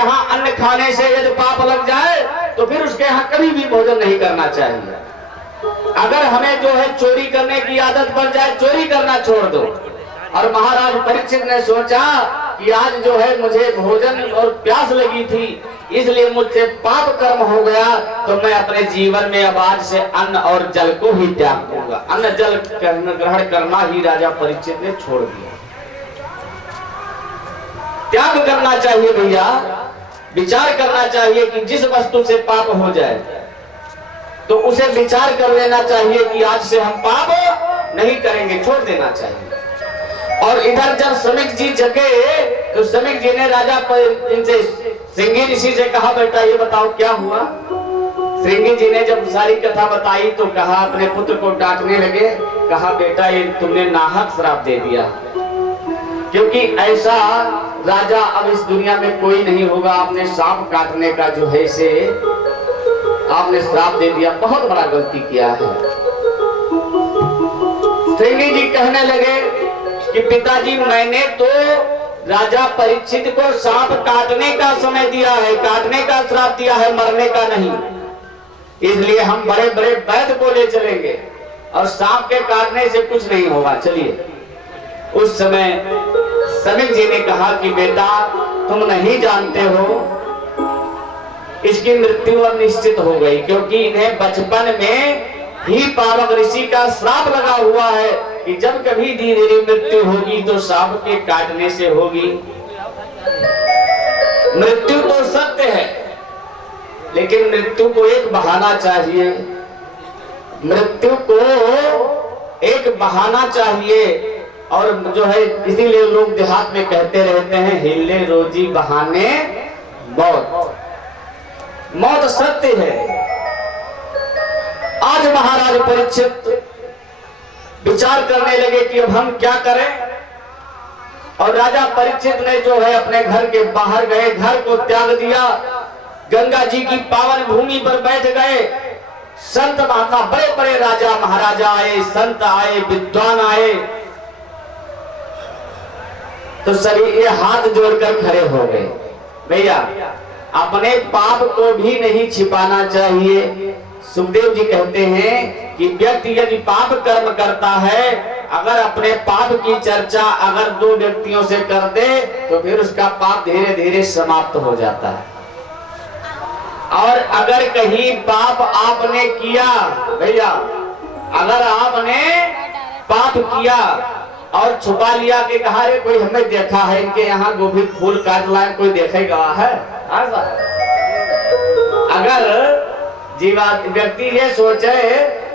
यहाँ अन्न खाने से यदि पाप लग जाए तो फिर उसके यहाँ कभी भी भोजन नहीं करना चाहिए। अगर हमें जो है चोरी करने की आदत पड़ जाए, चोरी करना छोड़ दो। और महाराज परीक्षित ने सोचा कि आज जो है मुझे भोजन और प्यास लगी थी, इसलिए मुझसे पाप कर्म हो गया, तो मैं अपने जीवन में अब आज से अन्न और जल को ही त्याग दूंगा। अन्न जल ग्रहण करना ही राजा परीक्षित ने छोड़ दिया। त्याग करना चाहिए भैया, विचार करना चाहिए कि जिस वस्तु से पाप हो जाए तो उसे विचार कर लेना चाहिए कि आज से हम पाप नहीं करेंगे, छोड़ देना चाहिए। और इधर जब समीक जी जगे तो समीक जी ने राजा इनसे श्रृंगी ऋषि से कहा, बेटा ये बताओ क्या हुआ। श्रृंगी जी ने जब सारी कथा बताई तो कहा, अपने पुत्र को डांटने लगे, कहा बेटा ये तुमने नाहक श्राप दे दिया, क्योंकि ऐसा राजा अब इस दुनिया में कोई नहीं होगा। आपने सांप काटने का जो है से आपने श्राप दे दिया, बहुत बड़ा गलती किया है। श्रृंगी जी कहने लगे कि पिताजी मैंने तो राजा परीक्षित को सांप काटने का समय दिया है, काटने का श्राप दिया है, मरने का नहीं। इसलिए हम बड़े बड़े वैद्य को ले चलेंगे और सांप के काटने से कुछ नहीं होगा, चलिए। उस समय समीक जी ने कहा कि बेटा तुम नहीं जानते हो, इसकी मृत्यु अब निश्चित हो गई, क्योंकि इन्हें बचपन में ही पावक ऋषि का श्राप लगा हुआ है कि जब कभी धीरे धीरे मृत्यु होगी तो सांप के काटने से होगी। मृत्यु तो सत्य है, लेकिन मृत्यु को एक बहाना चाहिए, मृत्यु को एक बहाना चाहिए। और जो है इसीलिए लोग देहात में कहते रहते हैं, हिले रोजी बहाने मौत। मौत सत्य है। आज महाराज परीक्षित विचार करने लगे कि अब हम क्या करें। और राजा परीक्षित ने जो है अपने घर के बाहर गए, घर को त्याग दिया, गंगा जी की पावन भूमि पर बैठ गए। संत महात्मा बड़े बड़े राजा महाराजा आए, संत आए, विद्वान आए, तो सभी ये हाथ जोड़कर खड़े हो गए। भैया अपने पाप को भी नहीं छिपाना चाहिए। सुखदेव जी कहते हैं कि व्यक्ति यदि पाप कर्म करता है, अगर अपने पाप की चर्चा अगर दो व्यक्तियों से कर दे तो फिर उसका पाप धीरे धीरे समाप्त हो जाता है। और अगर कहीं पाप आपने किया, भैया अगर आपने पाप किया और छुपा लिया कि कहा रे कोई हमें देखा है, इनके यहाँ गोभी फूल काट लाए, कोई देखेगा है। अगर जीवा व्यक्ति ये सोचे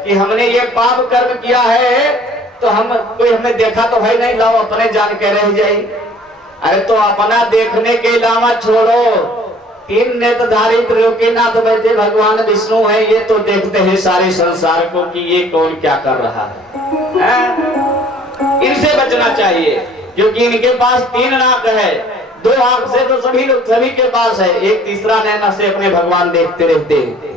कि हमने ये पाप कर्म किया है तो हम कोई हमें देखा तो है नहीं, लाओ अपने जान के रह जाए। अरे तो अपना देखने के अलावा छोड़ो, तीन नेत्रधारी त्रिलोकीनाथ बैठे भगवान विष्णु है, ये तो देखते हैं सारे संसार को कि ये कौन क्या कर रहा है? इनसे बचना चाहिए, क्योंकि इनके पास तीन नाक है, दो आंख से तो सभी के पास है, एक तीसरा नैना से अपने भगवान देखते रहते हैं।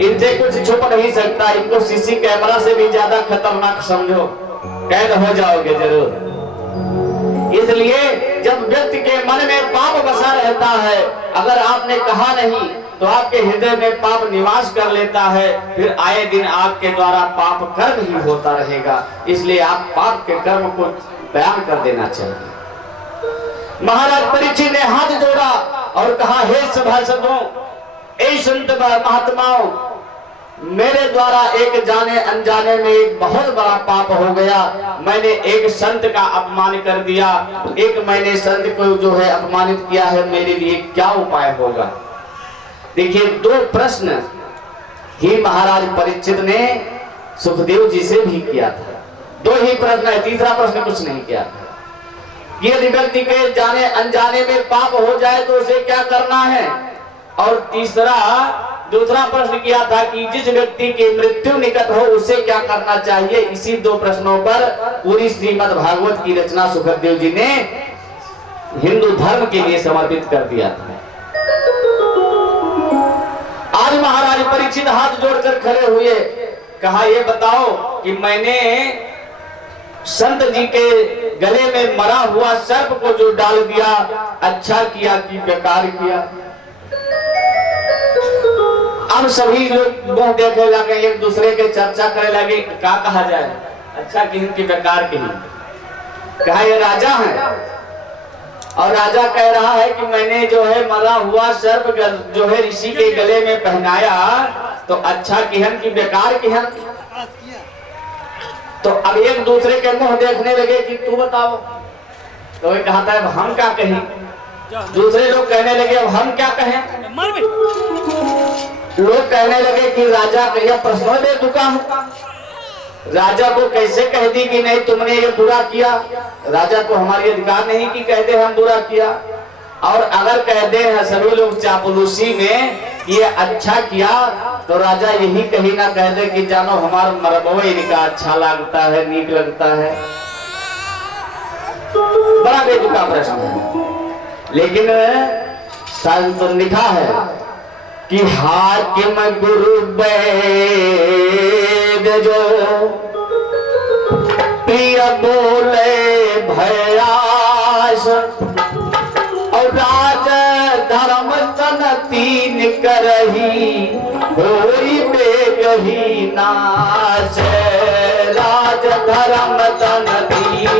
इनसे कुछ छुप नहीं सकता, इनको सीसी कैमरा से भी ज्यादा खतरनाक समझो, कैद हो जाओगे जरूर। इसलिए जब व्यक्ति के मन में पाप बसा रहता है, अगर आपने कहा नहीं तो आपके हृदय में पाप निवास कर लेता है, फिर आए दिन आपके द्वारा पाप कर्म ही होता रहेगा। इसलिए आप पाप के कर्म को बयान कर देना चाहिए। महाराज परीक्षित ने हाथ जोड़ा और कहा, हे सभासदों, ए संत महात्माओं, मेरे द्वारा एक जाने अनजाने में एक बहुत बड़ा पाप हो गया। मैंने एक संत का अपमान कर दिया, एक मैंने संत को जो है अपमानित किया है, मेरे लिए क्या उपाय होगा? देखिए, दो प्रश्न ही महाराज परीक्षित ने सुखदेव जी से भी किया था। दो ही प्रश्न है, तीसरा प्रश्न कुछ नहीं किया था। यदि व्यक्ति के जाने अनजाने में पाप हो जाए तो उसे क्या करना है, और दूसरा प्रश्न किया था कि जिस व्यक्ति की मृत्यु निकट हो उसे क्या करना चाहिए। इसी दो प्रश्नों पर पूरी श्रीमद् भागवत की रचना सुखदेव जी ने हिंदू धर्म के लिए समर्पित कर दिया था। आज महाराज परीक्षित हाथ जोड़कर खड़े हुए, कहा, ये बताओ कि मैंने संत जी के गले में मरा हुआ सर्प को जो डाल दिया, अच्छा किया कि बेकार किया। अब सभी लोग मुंह देखे लगे, एक दूसरे के चर्चा करे लगे, क्या कहा जाए, अच्छा की कि बेकार की। कहा ये राजा है और राजा कह रहा है कि मैंने जो है मरा हुआ सर्प जो है ऋषि के गले में पहनाया, तो अच्छा किहन की बेकार किहन। तो अब एक दूसरे के मुंह देखने लगे कि तू बताओ। तो वही कहता है हम क्या कहें। दूसरे लोग कहने लगे अब हम क्या कहें। लोग कहने लगे कि राजा कहिया प्रश्न दे चुका हूं, राजा को कैसे कह दी कि नहीं तुमने ये बुरा किया। राजा को हमारी अधिकार नहीं कि कहते हम बुरा किया। और अगर कहते हैं सभी लोग चापलूसी में ये अच्छा किया, तो राजा यही कहीं ना कह दे कि जानो हमारा मरबो इनका अच्छा लगता है, नीक लगता है। बड़ा बेतुका प्रश्न है। लेकिन संत लिखा है कि हाकिम गुरु वेद जो प्रिय बोले भयास, और राज धर्म तन तीन करही होई बेगही नाश। राज धर्म तन तीन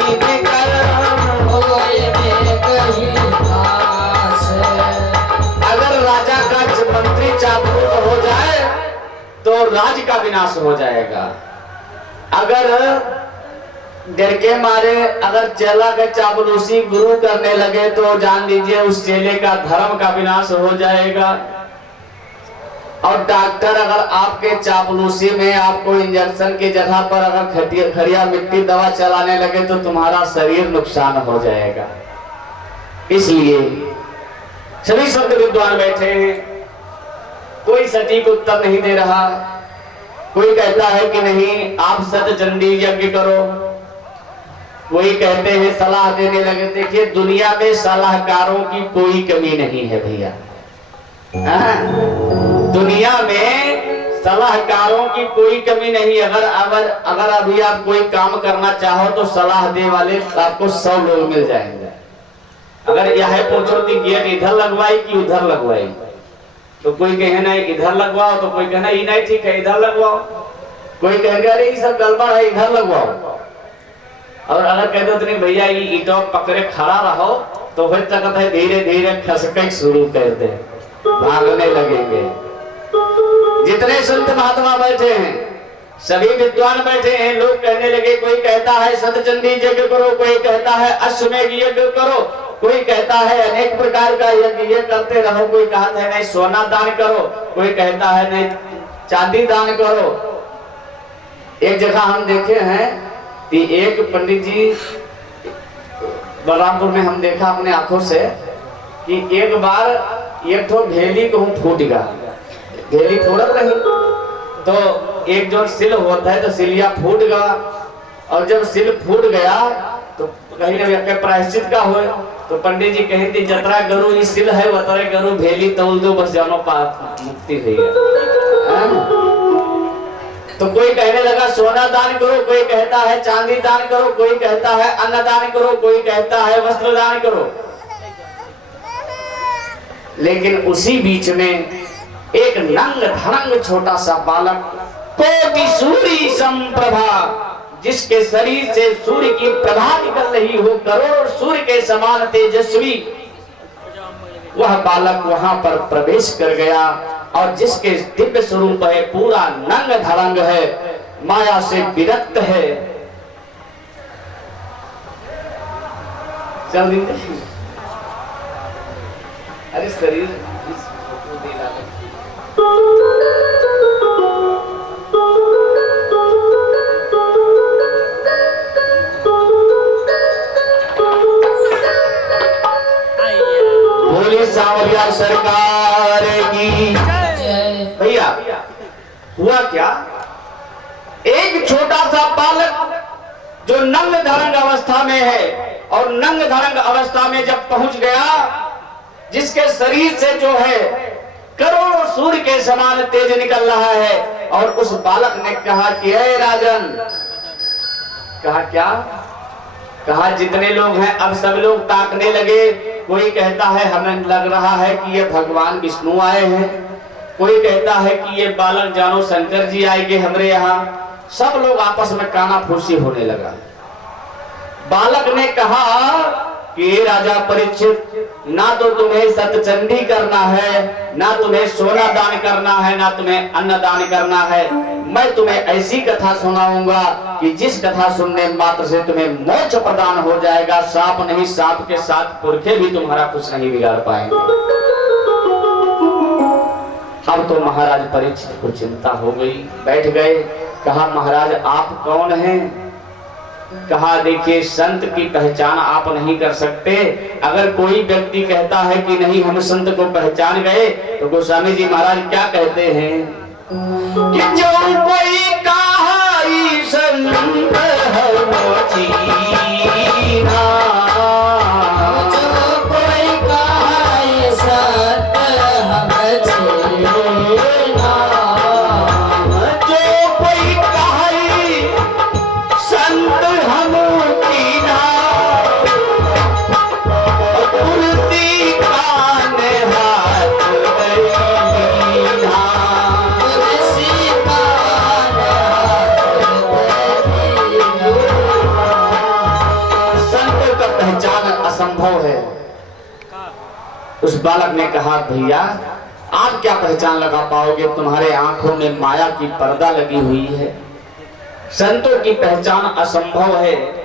करही बेगही नाश। अगर राजा का मंत्री चापलूस हो जाए तो राज्य का विनाश हो जाएगा। अगर डर के मारे अगर चेला का चापलूसी गुरु करने लगे तो जान लीजिए उस चेले का धर्म का विनाश हो जाएगा। और डॉक्टर अगर आपके चापलूसी में आपको इंजेक्शन की जगह पर अगर खरिया मिट्टी दवा चलाने लगे तो तुम्हारा शरीर नुकसान हो जाएगा। इसलिए सभी संत विद्वान बैठे हैं, कोई सटीक उत्तर नहीं दे रहा। कोई कहता है कि नहीं आप सतचंडी यज्ञ करो, कोई कहते हैं सलाह देने लगे। देखिए दुनिया में सलाहकारों की कोई कमी नहीं है भैया। दुनिया में सलाहकारों की कोई कमी नहीं। अगर अभी आप कोई काम करना चाहो तो सलाह दे वाले आपको 100 लोग मिल जाएंगे। अगर यह पूछो कि गेट इधर लगवाई कि उधर लगवाई, तो कोई कहे ना इधर लगवाओ, तो कोई कहना ये नहीं ठीक है इधर लगवाओ। कोई कहेगा अरे ये सब गड़बड़ है इधर लगवाओ। और अगर कहते हो तो नहीं भैया ये ईंटों पकड़े खड़ा रहो, तो फिर तक है धीरे धीरे खसक शुरू कर दे, भागने लगेंगे। जितने संत महात्मा बैठे हैं, सभी विद्वान बैठे हैं, लोग कहने लगे। कोई कहता है सतचंडी यज्ञ करो, कोई कहता है अश्वमेध यज्ञ करो, कोई कहता है अनेक प्रकार का यज्ञ ये करते रहो। कोई कहता है नहीं सोना दान करो, कोई कहता है नहीं चांदी दान करो। एक जगह हम देखे हैं कि एक पंडित जी बलरामपुर में हम देखा अपने आंखों से कि एक बार एक तो भेली को फूट गया, भेली फोड़त रही तो एक जो सिल होता है तो सिलिया फूट गया। और जब सिल फूट गया तो कहीं ना प्रायश्चित का हो, तो पंडित जी कहें थी जतरा गरु ये सिल है वतरे गरु भेली तौल दो बस जानो पाप मुक्ति हुई है। तो कोई कहने लगा सोना दान करो, कोई कहता है चांदी दान करो, कोई कहता है अन्न दान करो, कोई कहता है वस्त्र दान करो। लेकिन उसी बीच में एक नंग धड़ंग छोटा सा बालक कोटि सूर्य संप्रभा, जिसके शरीर से सूर्य की प्रभा निकल रही हो, करोड़ों सूर्य के समान तेजस्वी, वह बालक वहां पर प्रवेश कर गया। और जिसके दिव्य स्वरूप है पूरा नंग धड़ंग है, माया से विरक्त है। चल अरे शरीर बोली सांवरिया सरकार की। भैया हुआ क्या, एक छोटा सा बालक जो नंग धड़ंग अवस्था में है, और नंग धड़ंग अवस्था में जब पहुंच गया, जिसके शरीर से जो है करोड़ों सूर्य के समान तेज निकल रहा है। और उस बालक ने कहा कि हे राजन, कहा क्या कहा जितने लोग हैं अब सब लोग ताकने लगे। कोई कहता है हमें लग रहा है कि ये भगवान विष्णु आए हैं, कोई कहता है कि ये बालक जानो शंकर जी आएंगे हमरे यहाँ। सब लोग आपस में कानाफूसी होने लगा। बालक ने कहा कि राजा परीक्षित, ना तो तुम्हें सतचंडी करना है, ना तुम्हें सोना दान करना है, ना तुम्हें अन्न दान करना है। मैं तुम्हें ऐसी कथा सुनाऊंगा कि जिस कथा सुनने मात्र से तुम्हें मोक्ष प्रदान हो जाएगा। सांप नहीं, सांप के साथ पुरखे भी तुम्हारा कुछ नहीं बिगाड़ पाएंगे। अब तो महाराज परीक्षित को चिंता हो गई, बैठ गए। कहा महाराज आप कौन हैं? कहा देखिए संत की पहचान आप नहीं कर सकते। अगर कोई व्यक्ति कहता है कि नहीं हम संत को पहचान गए, तो गोस्वामी जी महाराज क्या कहते हैं कि जो कोई कहा संत हो चीना, जो कोई कहा संत हम चीना, जो कोई कहा संत हम कीना, तुलसी कान हाथ दीना, तुलसी कान हाथ दीना। संत का पहचान असंभव है। उस बालक ने कहा भैया आप क्या पहचान लगा पाओगे, तुम्हारे आंखों में माया की पर्दा लगी हुई है, संतों की पहचान असंभव है।